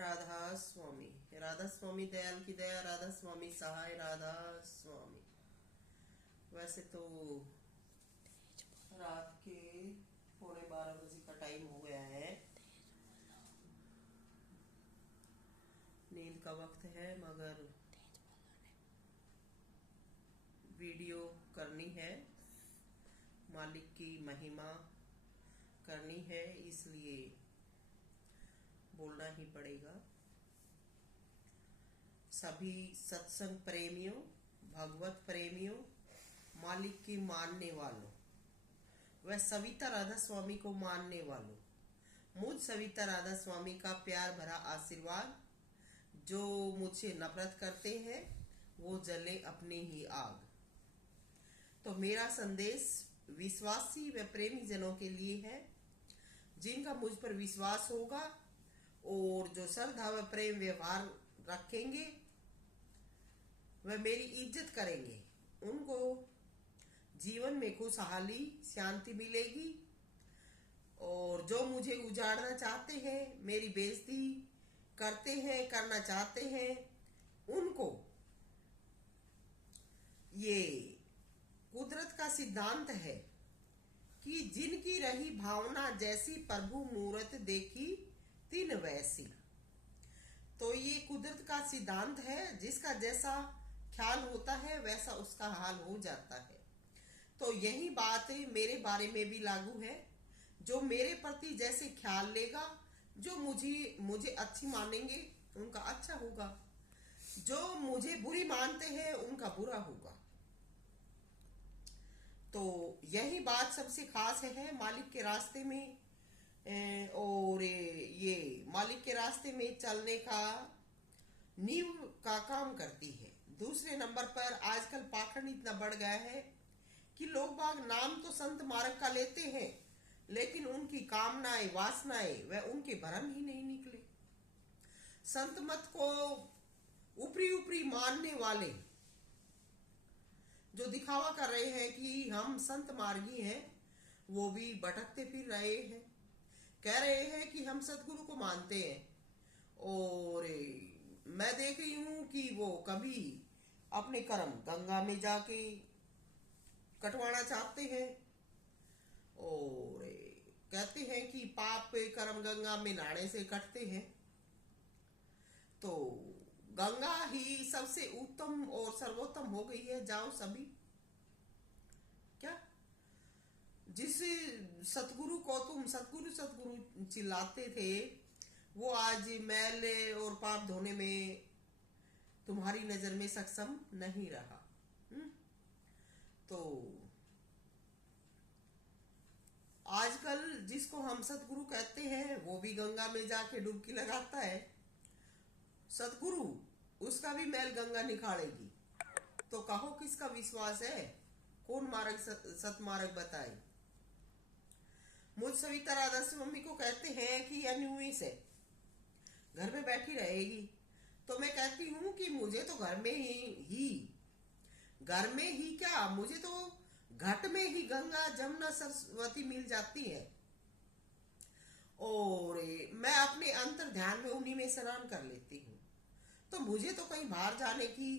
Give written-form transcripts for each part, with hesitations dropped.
राधा स्वामी, राधा स्वामी दयाल की दया, राधा स्वामी सहाय, राधा स्वामी। वैसे तो रात के 11:15 का टाइम हो गया है, नींद का वक्त है, मगर वीडियो करनी है, मालिक की महिमा करनी है, इसलिए बोलना ही पड़ेगा। सभी सत्संग प्रेमियों, भगवत प्रेमियों, मालिक की मानने वालों, वह सविता राधा स्वामी को मानने वालों, मुझ सविता राधा स्वामी का प्यार भरा आशीर्वाद। जो मुझसे नफरत करते हैं वो जले अपनी ही आग। तो मेरा संदेश विश्वासी व प्रेमी जनों के लिए है, जिनका मुझ पर विश्वास होगा और जो श्रद्धा व प्रेम व्यवहार रखेंगे वह मेरी इज्जत करेंगे, उनको जीवन में खुशहाली शांति मिलेगी। और जो मुझे उजाड़ना चाहते हैं, मेरी बेइज्जती करते हैं, करना चाहते हैं, उनको ये कुदरत का सिद्धांत है कि जिनकी रही भावना जैसी प्रभु मूरत देखी तीन वैसी। तो ये कुदरत का सिद्धांत है, जिसका जैसा ख्याल होता है वैसा उसका हाल हो जाता है। तो यही बात मेरे बारे में भी लागू है। जो मेरे प्रति जैसे ख्याल लेगा, जो मुझे अच्छी मानेंगे उनका अच्छा होगा, जो मुझे बुरी मानते हैं उनका बुरा होगा। तो यही बात सबसे खास है मालिक के रास्ते में। और ये मालिक के रास्ते में चलने का नींव का काम करती है। दूसरे नंबर पर आजकल पाखंड इतना बढ़ गया है कि लोग बाग नाम तो संत मार्ग का लेते हैं, लेकिन उनकी कामनाएं वासनाएं वह उनके भरम ही नहीं निकले। संत मत को ऊपरी ऊपरी मानने वाले जो दिखावा कर रहे हैं कि हम संत मार्गी हैं, वो भी भटकते फिर रहे हैं। कह रहे हैं कि हम सतगुरु को मानते हैं, और मैं देख रही हूं कि वो कभी अपने कर्म गंगा में जाके कटवाना चाहते हैं, और कहते हैं कि पाप कर्म गंगा में नहाने से कटते हैं। तो गंगा ही सबसे उत्तम और सर्वोत्तम हो गई है, जाओ सभी। क्या जिस सतगुरु को तुम सतगुरु सतगुरु चिल्लाते थे, वो आज मैल और पाप धोने में तुम्हारी नजर में सक्षम नहीं रहा। तो आजकल जिसको हम सतगुरु कहते हैं वो भी गंगा में जाके डुबकी लगाता है। सतगुरु उसका भी मैल गंगा निकालेगी। तो कहो किसका विश्वास है, कौन मार्ग सतमार्ग बताए। मुझ सविता राधा स्वामी को कहते हैं कि अनुई से घर में बैठी रहेगी, तो मैं कहती हूं कि मुझे तो घर में ही क्या, मुझे तो घट में ही गंगा जमुना सरस्वती मिल जाती है, और मैं अपने अंतर ध्यान में उन्हीं में स्नान कर लेती हूँ। तो मुझे तो कहीं बाहर जाने की,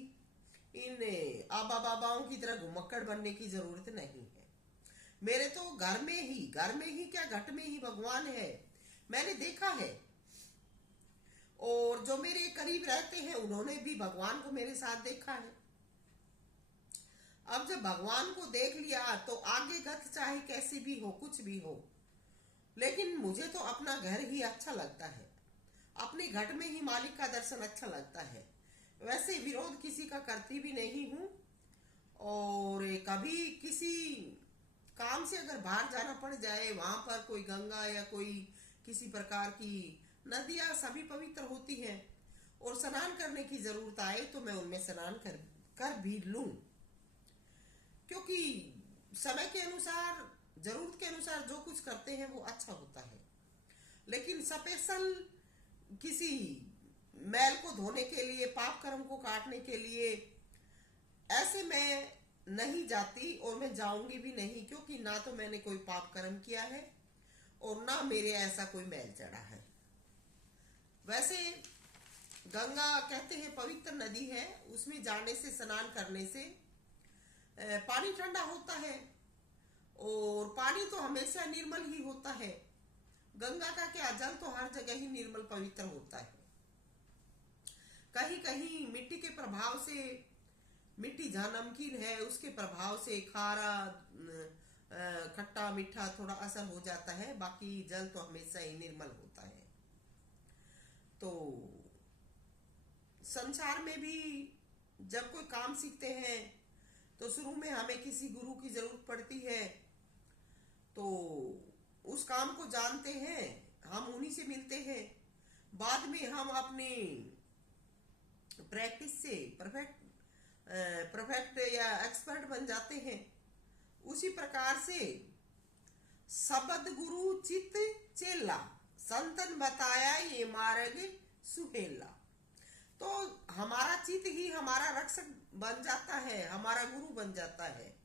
इन आबा बाबाओं की तरह घुमक्कड़ बनने की जरूरत नहीं है। मेरे तो घर में ही क्या, घट में ही भगवान है, मैंने देखा है। और जो मेरे करीब रहते हैं उन्होंने भी भगवान को मेरे साथ देखा है। अब जब भगवान को देख लिया तो आगे गत चाहे कैसी भी हो, कुछ भी हो, लेकिन मुझे तो अपना घर ही अच्छा लगता है, अपने घट में ही मालिक का दर्शन अच्छा लगता है। वैसे विरोध किसी का करती भी नहीं हूं, और कभी किसी काम से अगर बाहर जाना पड़ जाए, वहां पर कोई गंगा या कोई किसी प्रकार की नदियां सभी पवित्र होती हैं, और स्नान करने की जरूरत आए तो मैं उनमें स्नान कर भी लूं, क्योंकि समय के अनुसार, जरूरत के अनुसार जो कुछ करते हैं वो अच्छा होता है। लेकिन स्पेशल किसी मैल को धोने के लिए, पाप कर्म को काटने के लिए ऐसे मैं नहीं जाती, और मैं जाऊंगी भी नहीं, क्योंकि ना तो मैंने कोई पाप कर्म किया है और ना मेरे ऐसा कोई मैल चढ़ा है। वैसे गंगा कहते हैं पवित्र नदी है, उसमें जाने से, स्नान करने से पानी ठंडा होता है, और पानी तो हमेशा निर्मल ही होता है। गंगा का क्या, जल तो हर जगह ही निर्मल पवित्र होता है। कहीं कहीं मिट्टी के प्रभाव से, मिट्टी जहाँ नमकीन है उसके प्रभाव से खारा, खट्टा मीठा थोड़ा असर हो जाता है, बाकी जल तो हमेशा ही निर्मल होता है। तो संसार में भी जब कोई काम सीखते हैं तो शुरू में हमें किसी गुरु की जरूरत पड़ती है। तो उस काम को जानते हैं, हम उन्हीं से मिलते हैं। बाद में हम अपनी प्रैक्टिस से परफेक्ट या एक्सपर्ट बन जाते हैं। उसी प्रकार से शब्द गुरु चित चेला, संतन बताया ये मार्ग सुहेला। तो हमारा चित ही हमारा रक्षक बन जाता है, हमारा गुरु बन जाता है।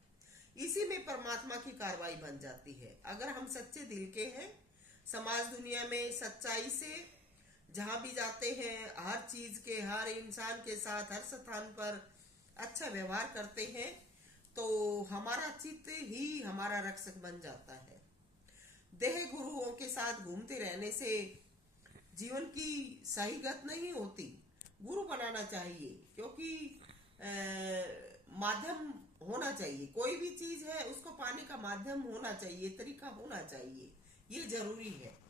इसी में परमात्मा की कार्रवाई बन जाती है। अगर हम सच्चे दिल के हैं, समाज दुनिया में सच्चाई से जहां भी जाते हैं, हर चीज के, हर इंसान के साथ, हर स्थान पर अच्छा व्यवहार करते हैं, तो हमारा चित्त ही हमारा रक्षक बन जाता है। देह गुरुओं के साथ घूमते रहने से जीवन की सही गत नहीं होती। गुरु बनाना चाहिए, क्योंकि माध्यम होना चाहिए। कोई भी चीज है उसको पाने का माध्यम होना चाहिए, तरीका होना चाहिए, ये जरूरी है।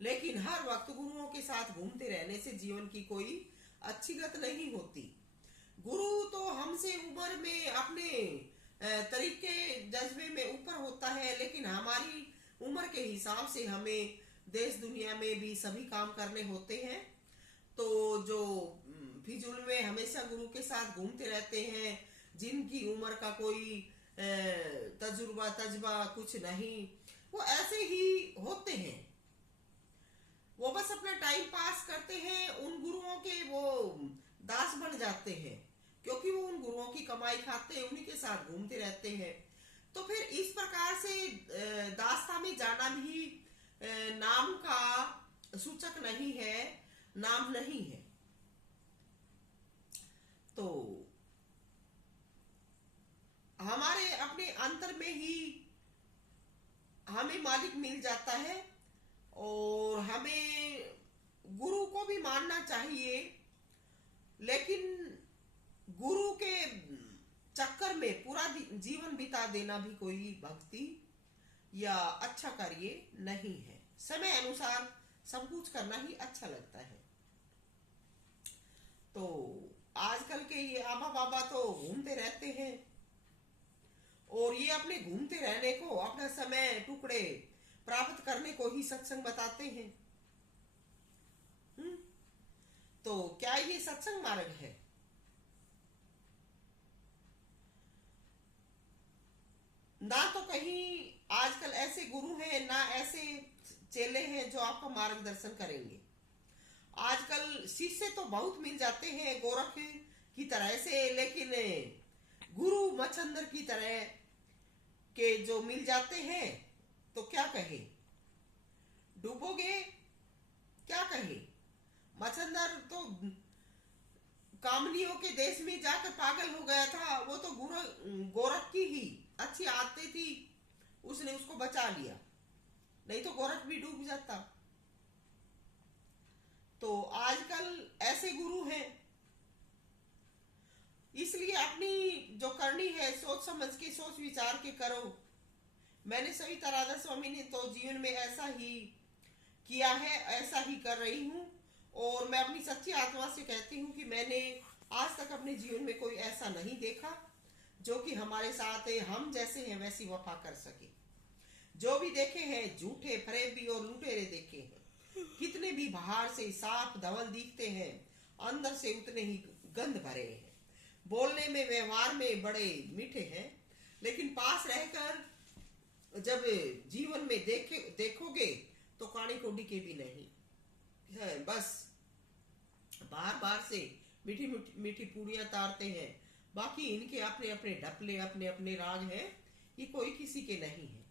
लेकिन हर वक्त गुरुओं के साथ घूमते रहने से जीवन की कोई अच्छी गत नहीं होती। गुरु तो हमसे उम्र में, अपने तरीके, जज्बे में ऊपर होता है, लेकिन हमारी उम्र के हिसाब से हमें देश दुनिया में भी सभी काम करने होते हैं। तो जो फिजूल में हमेशा गुरु के साथ घूमते रहते हैं, जिनकी उम्र का कोई तजुर्बा कुछ नहीं, वो ऐसे ही होते हैं। वो बस अपना टाइम पास करते हैं, उन गुरुओं के वो दास बन जाते हैं, क्योंकि वो उन गुरुओं की कमाई खाते हैं, उन्हीं के साथ घूमते रहते हैं। तो फिर इस प्रकार से दास्ता में जाना भी नाम का सूचक नहीं है, नाम नहीं है। तो हमारे अपने अंतर में ही हमें मालिक मिल जाता है, और हमें गुरु को भी मानना चाहिए। लेकिन गुरु के चक्कर में पूरा जीवन बिता देना भी कोई भक्ति या अच्छा कार्य नहीं है। समय अनुसार सब कुछ करना ही अच्छा लगता है। तो आजकल के ये आबा बाबा तो घूमते रहते हैं, और ये अपने घूमते रहने को, अपना समय टुकड़े प्राप्त करने को ही सत्संग बताते हैं। तो क्या ये सत्संग मार्ग है? ना तो कहीं आजकल ऐसे गुरु हैं, ना ऐसे चेले हैं जो आपका मार्गदर्शन करेंगे। आजकल शिष्य तो बहुत मिल जाते हैं गोरख की तरह से, लेकिन गुरु मच्छंदर की तरह के जो मिल जाते हैं, तो क्या कहे, डूबोगे, क्या कहे। मच्छंदर तो कामनियों के देश में जाकर पागल हो गया था, वो तो गोरख की ही अच्छी आदतें थी, उसने उसको बचा लिया, नहीं तो गोरख भी डूब जाता। तो आजकल ऐसे गुरु हैं, इसलिए अपनी जो करनी है सोच समझ के, सोच विचार के करो। मैंने सविता राधा स्वामी ने तो जीवन में ऐसा ही किया है, ऐसा ही कर रही हूँ, और मैं अपनी सच्ची आत्मा से कहती हूँ कि मैंने आज तक अपने जीवन में कोई ऐसा नहीं देखा जो कि हमारे साथ हम जैसे हैं वैसी वफा कर सके। जो भी देखे हैं झूठे, फरेबी और लुटेरे देखे हैं। कितने भी बाहर से साफ धवल दिखते हैं, अंदर से उतने ही गंध भरे हैं। बोलने में, व्यवहार में बड़े मीठे हैं, लेकिन पास रहकर जब जीवन में देखोगे तो काणी कोडी के भी नहीं है। बस बार बार से मीठी मीठी पूड़ियां तारते हैं, बाकी इनके अपने अपने ढपले, अपने अपने राग हैं, ये कोई किसी के नहीं है।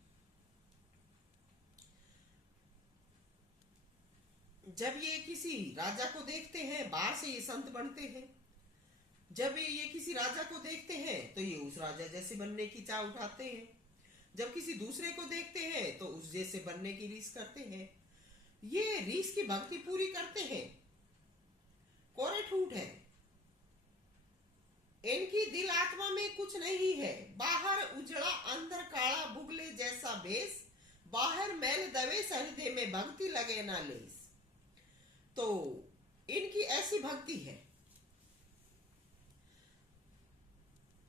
जब ये किसी राजा को देखते हैं, बाहर से ये संत बनते हैं। जब ये किसी राजा को देखते हैं तो ये उस राजा जैसे बनने की चाह उठाते हैं। जब किसी दूसरे को देखते हैं तो उस जैसे बनने की रीस करते हैं। ये रीस की भक्ति पूरी करते हैं, कोरे ठूठ है। इनकी दिल आत्मा में कुछ नहीं है। बाहर उजड़ा अंदर काला, बुगले जैसा भेष, बाहर मैल दवे हृदय में भक्ति लगे ना लेस। तो इनकी ऐसी भक्ति है,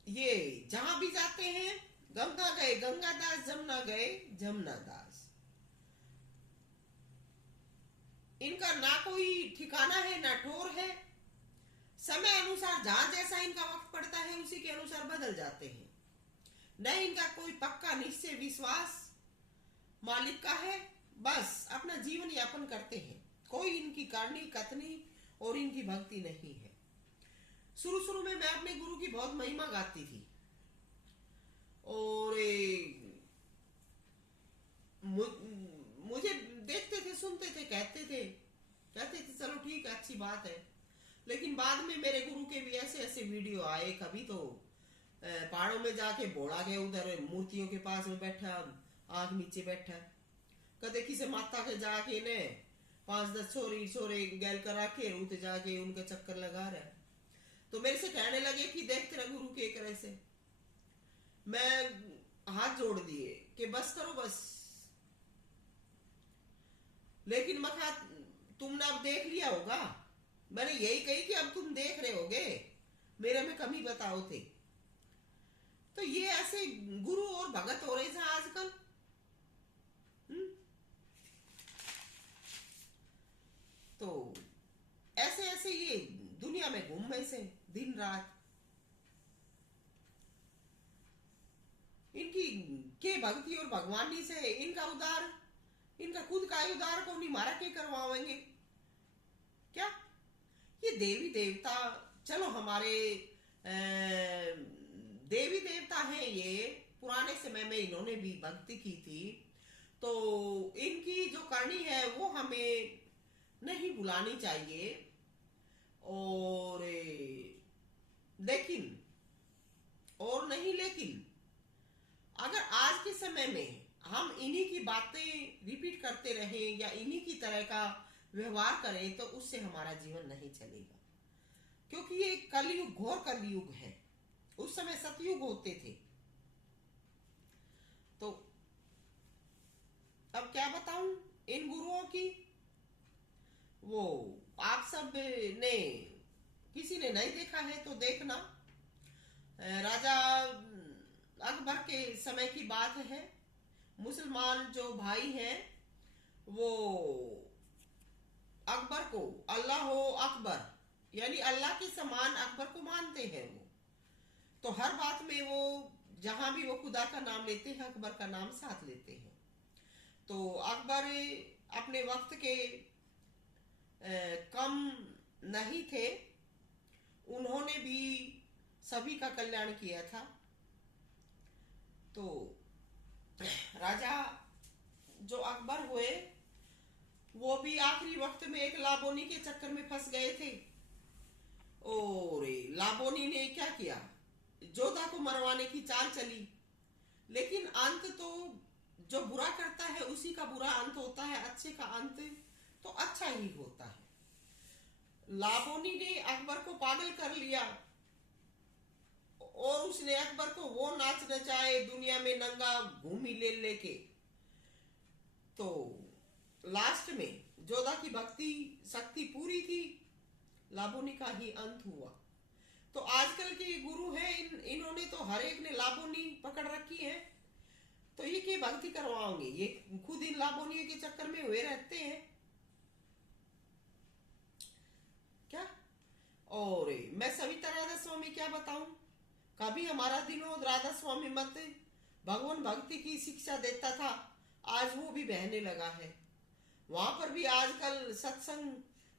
ये जहां भी जाते हैं, गंगा गए गंगादास, जमुना गए जमुना दास। इनका ना कोई ठिकाना है ना ठोर है। समय अनुसार जहां जैसा इनका वक्त पड़ता है उसी के अनुसार बदल जाते हैं। न इनका कोई पक्का निश्चय विश्वास मालिक का है, बस अपना जीवन यापन करते हैं। कोई इनकी करनी कथनी और इनकी भक्ति नहीं है। शुरू शुरू में मैं अपने गुरु की बहुत महिमा गाती थी और मुझे देखते थे, सुनते थे, कहते थे चलो ठीक है, अच्छी बात है। लेकिन बाद में मेरे गुरु के भी ऐसे ऐसे वीडियो आए। कभी तो पहाड़ों में जाके बोला गया, उधर मूर्तियों के पास में बैठा, आंख नीचे बैठा। कदे किसी माता के जाके ने 5-10 छोरे गैल करा के उते जाके उनका चक्कर लगा रहा है। तो मेरे से कहने लगे कि देख तेरा गुरु के करे से। मैं हाथ जोड़ दिए कि बस करो बस। लेकिन मखा तुमने अब देख लिया होगा। मैंने यही कही कि अब तुम देख रहे होगे, मेरे में कमी बताओ थे। तो ये ऐसे गुरु और भगत हो रहे हैं आजकल। तो ऐसे ऐसे ये दुनिया में घूम से दिन रात। इनकी के भक्ति और भगवानी से इनका उदार, इनका खुद का उदार को नहीं मारा के करवाएंगे क्या? ये देवी देवता, चलो हमारे देवी देवता हैं ये, पुराने समय में इन्होंने भी भक्ति की थी। तो इनकी जो करनी है वो हमें नहीं भुलानी चाहिए। और लेकिन और नहीं लेकिन अगर आज के समय में हम इन्हीं की बातें रिपीट करते रहें या इन्हीं की तरह का व्यवहार करें तो उससे हमारा जीवन नहीं चलेगा। क्योंकि ये कलयुग, घोर कलयुग है। उस समय सतयुग होते थे। तो अब क्या बताऊं इन गुरुओं की। वो आप सब ने किसी ने नहीं देखा है तो देखना। राजा अकबर के समय की बात है। मुसलमान जो भाई हैं वो अकबर को अल्लाह हो अकबर, यानी अल्लाह के समान अकबर को मानते हैं वो। तो हर बात में वो जहां भी वो खुदा का नाम लेते हैं अकबर का नाम साथ लेते हैं। तो अकबर अपने वक्त के कम नहीं थे, उन्होंने भी सभी का कल्याण किया था। तो राजा जो अकबर हुए वो भी आखिरी वक्त में एक लाबोनी के चक्कर में फंस गए थे। और लाबोनी ने क्या किया, जोधा को मरवाने की चाल चली। लेकिन अंत तो जो बुरा करता है उसी का बुरा अंत होता है, अच्छे का अंत तो अच्छा ही होता है। लाबोनी ने अकबर को पागल कर लिया और उसने अकबर को वो नाच नचाए दुनिया में नंगा घूमी ले लेके। तो लास्ट में जोधा की भक्ति शक्ति पूरी थी, लाबोनी का ही अंत हुआ। तो आजकल के गुरु हैं इन्होंने तो हर एक ने लाबोनी पकड़ रखी है। तो ये की भक्ति करवाओगे, ये खुद इन लाबोनियों के चक्कर में हुए रहते हैं क्या। और मैं सविता राधा स्वामी क्या बताऊं, कभी हमारा विनोद राधा स्वामी मत भगवान भक्ति की शिक्षा देता था, आज वो भी बहने लगा है। वहां पर भी आजकल सत्संग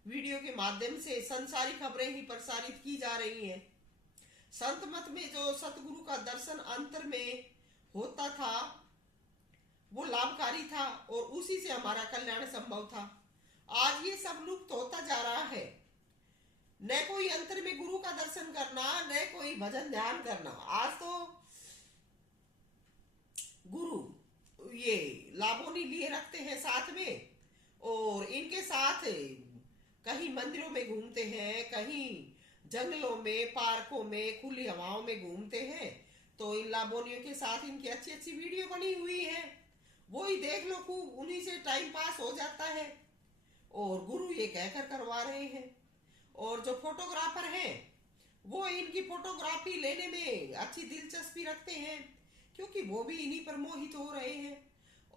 वीडियो के माध्यम से संसारी खबरें ही प्रसारित की जा रही हैं। संत मत में जो सतगुरु का दर्शन अंतर में होता था वो लाभकारी था और उसी से हमारा कल्याण संभव था। आज ये सब लुप्त होता जा रहा है। न कोई अंतर में गुरु का दर्शन करना, न कोई भजन ध्यान करना। आज तो गुरु ये लाबोनी लिए रखते हैं साथ में, और इनके साथ कहीं मंदिरों में घूमते हैं, कहीं जंगलों में, पार्कों में, खुली हवाओं में घूमते हैं। तो इन लाबोनियों के साथ इनकी अच्छी अच्छी वीडियो बनी हुई है, वो ही देख लो, खूब उन्हीं से टाइम पास हो जाता है। और गुरु ये कहकर करवा रहे हैं। और जो फोटोग्राफर हैं वो इनकी फोटोग्राफी लेने में अच्छी दिलचस्पी रखते हैं, क्योंकि वो भी इन्हीं पर मोहित हो रहे हैं।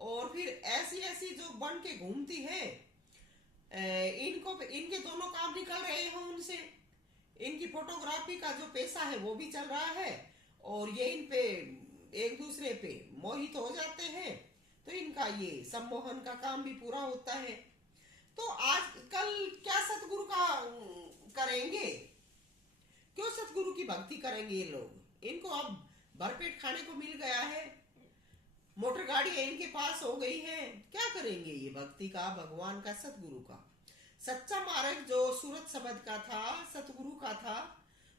और फिर ऐसी ऐसी जो बन के घूमती है, इनको इनके दोनों काम निकल रहे हैं उनसे। इनकी फोटोग्राफी का जो पेशा है वो भी चल रहा है, और ये इन पे एक दूसरे पे मोहित हो जाते हैं, तो इनका ये सम्मोहन का काम भी पूरा होता है। तो आज कल क्या सतगुरु का करेंगे? क्यों सतगुरु की भक्ति करेंगे ये लोग? इनको अब भरपेट खाने को मिल गया है, मोटर गाड़ियां इनके पास हो गई हैं, क्या करेंगे ये भक्ति का, भगवान का, सतगुरु का? सच्चा मार्ग जो सूरत शब्द का था, सतगुरु का था,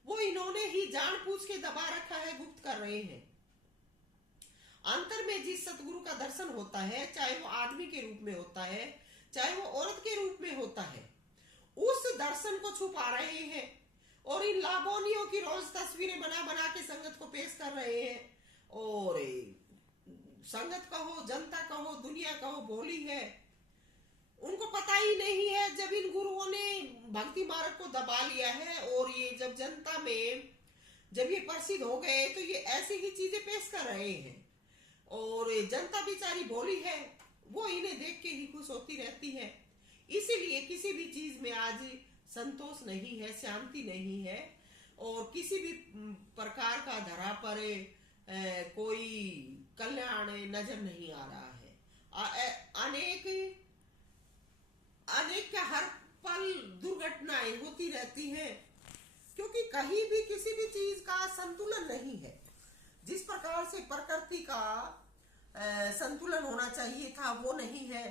वो इन्होंने ही जान पूछ के दबा रखा है, गुप्त कर रहे हैं। अंतर में जिस सतगुरु का दर्शन होता है, चाहे वो आदमी के रूप में होता है, चाहे वो औरत के रूप में होता है, उस दर्शन को छुपा रहे हैं। और इन लाबोनियों की रोज तस्वीरें बना बना के संगत को पेश कर रहे हैं। और संगत कहो, जनता कहो, दुनिया कहो, भोली है, उनको पता ही नहीं है। जब इन गुरुओं ने भक्ति मार्ग को दबा लिया है, और ये जब जनता में जब ये प्रसिद्ध हो गए, तो ये ऐसी ही चीजें पेश कर रहे हैं। और जनता बेचारी भोली है, वो इन्हें देख के ही खुश होती रहती है। इसीलिए किसी भी चीज में आज संतोष नहीं है, शांति नहीं है, और किसी भी प्रकार का धरा पर कोई कल्याण नजर नहीं आ रहा है। अनेक अनेक का हर पल दुर्घटनाएं होती रहती हैं, क्योंकि कहीं भी किसी भी चीज का संतुलन नहीं है। जिस प्रकार से प्रकृति का संतुलन होना चाहिए था, वो नहीं है।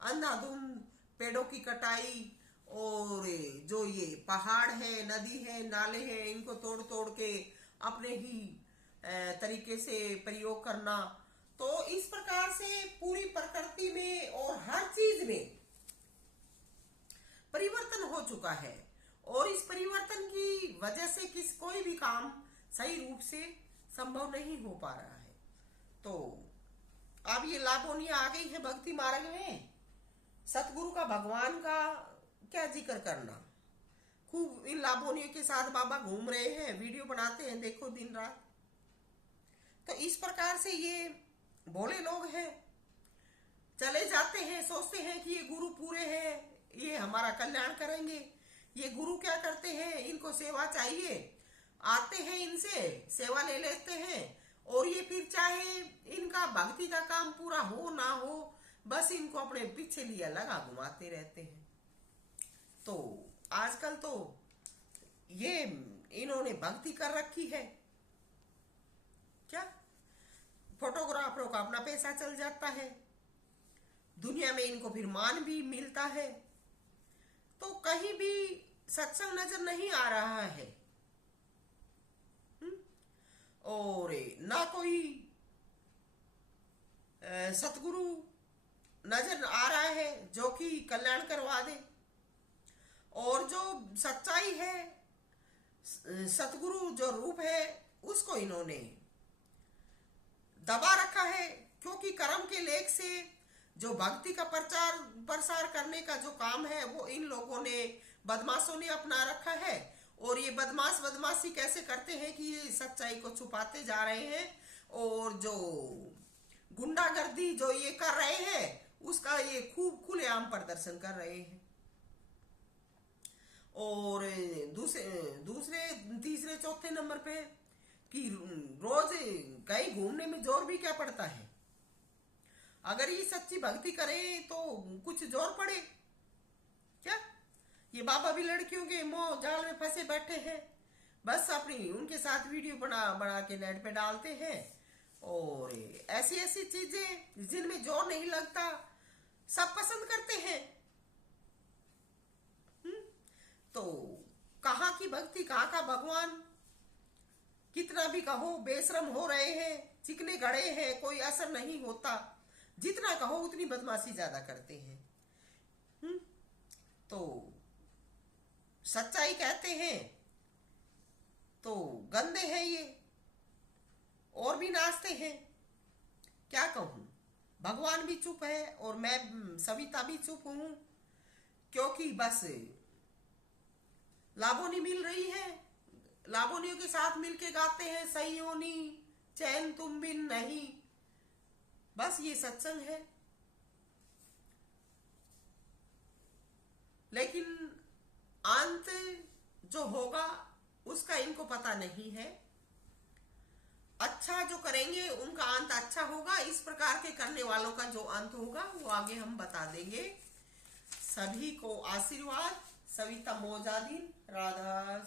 अंधाधुंध पेड़ों की कटाई, और जो ये पहाड़ है, नदी है, नाले हैं, इनको तोड़ तोड़ के अपने ही तरीके से प्रयोग करना। तो इस प्रकार से पूरी प्रकृति में और हर चीज में परिवर्तन हो चुका है, और इस परिवर्तन की वजह से कोई भी काम सही रूप से संभव नहीं हो पा रहा है। तो अब ये लाबोनियां आ गई है भक्ति मार्ग में। सतगुरु का, भगवान का क्या जिक्र करना। खूब इन लाबोनियों के साथ बाबा घूम रहे हैं, वीडियो बनाते हैं, देखो दिन रात। तो इस प्रकार से ये भोले लोग हैं, चले जाते हैं, सोचते हैं कि ये गुरु पूरे हैं, ये हमारा कल्याण करेंगे। ये गुरु क्या करते हैं, इनको सेवा चाहिए, आते हैं, इनसे सेवा ले लेते हैं, और ये फिर चाहे इनका भक्ति का काम पूरा हो ना हो, बस इनको अपने पीछे लिया लगा घुमाते रहते हैं। तो आजकल तो ये इन्होंने भक्ति कर रखी है, क्या फोटोग्राफरों का अपना पैसा चल जाता है, दुनिया में इनको फिर मान भी मिलता है। तो कहीं भी सत्संग नजर नहीं आ रहा है, और ना कोई सतगुरु नजर आ रहा है जो कि कल्याण करवा दे। और जो सच्चाई है, सतगुरु जो रूप है, उसको इन्होंने दबा रखा है, क्योंकि कर्म के लेख से जो भक्ति का प्रचार प्रसार करने का जो काम है, वो इन लोगों ने, बदमाशों ने अपना रखा है। और ये बदमाशी कैसे करते हैं कि ये सच्चाई को छुपाते जा रहे हैं, और जो गुंडागर्दी जो ये कर रहे हैं, उसका ये खूब खुलेआम प्रदर्शन कर रहे हैं। और दूसरे तीसरे चौथे नंबर पे कि रोज कहीं घूमने में जोर भी क्या पड़ता है। अगर ये सच्ची भक्ति करें तो कुछ जोर पड़े क्या? ये बाबा भी लड़कियों के मोह जाल में फंसे बैठे हैं, बस अपनी उनके साथ वीडियो बना बना के नेट पे डालते हैं, और ऐसी ऐसी चीजें जिनमें जोर नहीं लगता सब पसंद करते हैं। की भक्ति, कहाँ का भगवान, कितना भी कहो बेशरम हो रहे हैं, चिकने गड़े हैं, कोई असर नहीं होता। जितना कहो उतनी बदमाशी ज्यादा करते हैं। तो सच्चाई कहते हैं तो गंदे हैं ये, और भी नाचते हैं। क्या कहूं, भगवान भी चुप है और मैं सविता भी चुप हूं, क्योंकि बस लाबोनी मिल रही है, लाबोनियों के साथ मिलके गाते हैं, सही होनी चैन तुम बिन नहीं। बस ये सत्संग है, लेकिन अंत जो होगा उसका इनको पता नहीं है। अच्छा जो करेंगे उनका अंत अच्छा होगा, इस प्रकार के करने वालों का जो अंत होगा वो आगे हम बता देंगे। सभी को आशीर्वाद। सविता मोजादीन, राधा